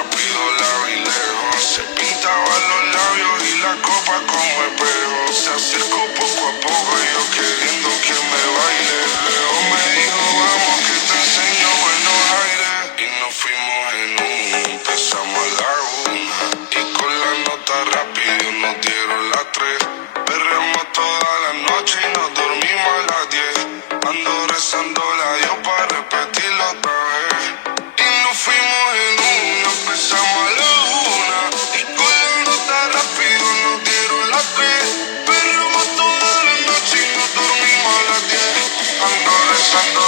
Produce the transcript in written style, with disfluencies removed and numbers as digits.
rápido la vi lejos. Se pintaba los labios y la copa como espejo. Se acercó poco a poco y yo queriendo que me baile. Luego me dijo vamos que te enseño buenos aires. Y nos fuimos en uno, empezamos a la una. Y con la nota rápido nos dieron las tres. Perreamos toda la noche y nos dormimos a las 10. Ando rezando la Dios para repetirlo otra vez. Y nos fuimos en una, empezamos a la una. Y con la nota rápido nos dieron las tres. Perreamos toda la noche y nos dormimos a las 10. Ando rezando